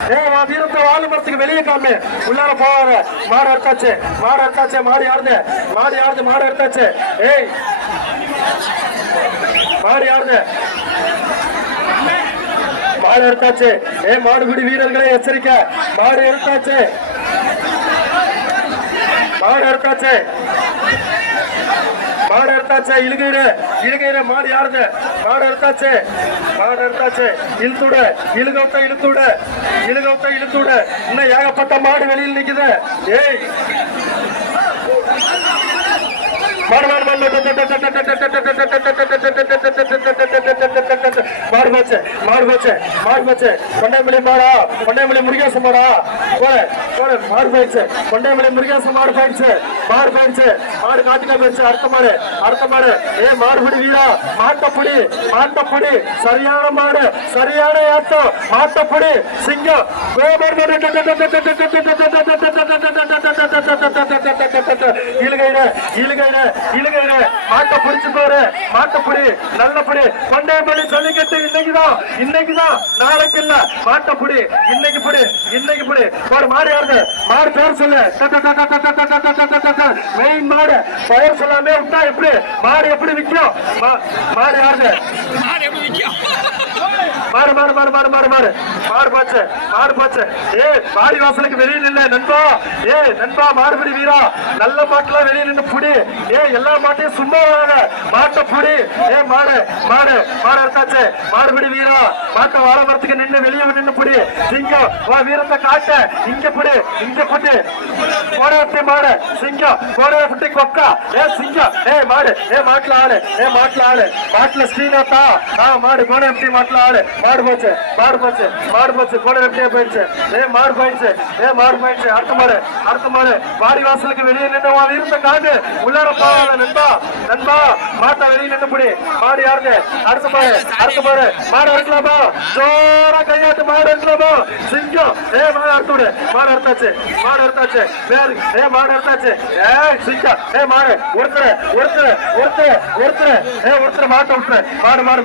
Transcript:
ஏய் வா வீரத்தை வாலிபரத்துக்கு வெளியே காமி. உள்ளார போவாரு மாடு எடுத்தாச்சு மாடு எடுத்தாச்சு மாடு யாருது? மாடு யாருது? மாடு எடுத்தாச்சு ஏய். மாடு யாருது? மாடு எடுத்தாச்சு ஏ மாடுபிடி வீரர்களே எச்சரிக்கை. மாடு எடுத்தாச்சு மாடு எடுத்தாச்சு மாடு எடுத்தாச்சு இழுகையில இழுகையில மாடு யாருது மாடு எடுத்தாச்சு மாடு எடுத்தாச்சு இழுத்துட இழுகவுத்த இழுத்துட இழுகவுத்த இழுத்துட இன்னும் ஏகப்பட்ட மாடு வெளியில் நிக்குது ஏய் மாடு மாடு மாடு போச்சு மாடு போச்சு மாடு போச்சு கொண்டைமலை மாடா கொண்டைமலை முருகேசன் மாடா போற போற மாடு போயிடுச்சு கொண்டைமலை முருகேசன் மாடு போயிடுச்சு மாடு போயிடுச்சு மாடு காட்டுக்கா போயிடுச்சு அடுத்த மாடு அடுத்த மாடு ஏ மாடுபிடி வீரா மாட்டப்புடி மாட்டப்புடி சரியான மாடு சரியான ஏத்தம் மாட்டப்புடி சிங்கம் கோபர் இழுகையில இழுகையில இழுகையில மாட்டை பிடிச்சு போரு மாட்டை பிடி நல்ல பிடி கொண்டையம்படி சொல்லிக்கட்டு இன்னைக்குதான் இன்னைக்குதான் நாளைக்கு இல்ல மாட்டை பிடி இன்னைக்கு பிடி இன்னைக்கு பிடி ஒரு மாடு யாருது மாடு பேர் சொல்லு மெயின் மாடு பெயர் சொல்லாமே விட்டா எப்படி மாடு எப்படி விற்கும் யாரு மாடு யாருது மாறு மாறு மாறு மாறு மாறு பாரு மாறு பாச்சு பாரு பாச்சு. ஏ பாடி வாசலுக்கு வெளியே நில்ல நண்பா. ஏ நண்பா மாறுபடி வீரா. நல்ல மாட்டுல வெளியே நின்று புடி. ஏ எல்லா மாட்டையும் சும்மா வாங்க. மாட்டை புடி. ஏ மாடு மாடு மாடு எடுத்தாச்சு மாறுபடி வீரா. மாட்டை வாழ மரத்துக்கு நின்று வெளியே நின்று புடி. சிங்கம் வா வீரத்தை காட்ட. இங்க புடி இங்க புடி கோடையப்பட்டி மாடு சிங்கம். கோடையப்பட்டி கொக்கா. ஏ சிங்கம். ஏ மாடு ஏ மாட்டுல ஆளு. ஏ மாட்டுல ஆளு. மாட்டுல ஸ்ரீநாத்தா. ஆ மாடு கோடையப்பட்டி மாட்டுல ஆளு. மாடு போச்சு மாடு போச்சு மாடு போச்சு கோடை கோடையப்பட்டியே போயிடுச்சு. ஏ மாடு போயிடுச்சு ஏ மாடு போயிடுச்சு. அடுத்த மாடு அடுத்த மாடு. வாடி வாசலுக்கு வெளியே நின்று வா இருந்த காடு உள்ளார போவாங்க நண்பா நண்பா. மாட்டை வெளியே நின்று புடி. மாடு யாருங்க அடுத்த மாடு அடுத்த மாடு. மாடு இருக்கலாமா ஜோரா கையாட்டு மாடு இருக்கலாமா சிங்கம். ஏ மாடு அறுத்து விடு. மாடு அறுத்தாச்சு மாடு அறுத்தாச்சு. வேறு ஏ மாடு அறுத்தாச்சு. ஏ சிங்கம். ஏ மாடு ஒருத்தர் ஒருத்தர் ஒருத்தர் ஒருத்தர். ஏ ஒருத்தர் மாட்டை விட்டுரு. மாடு மாடு.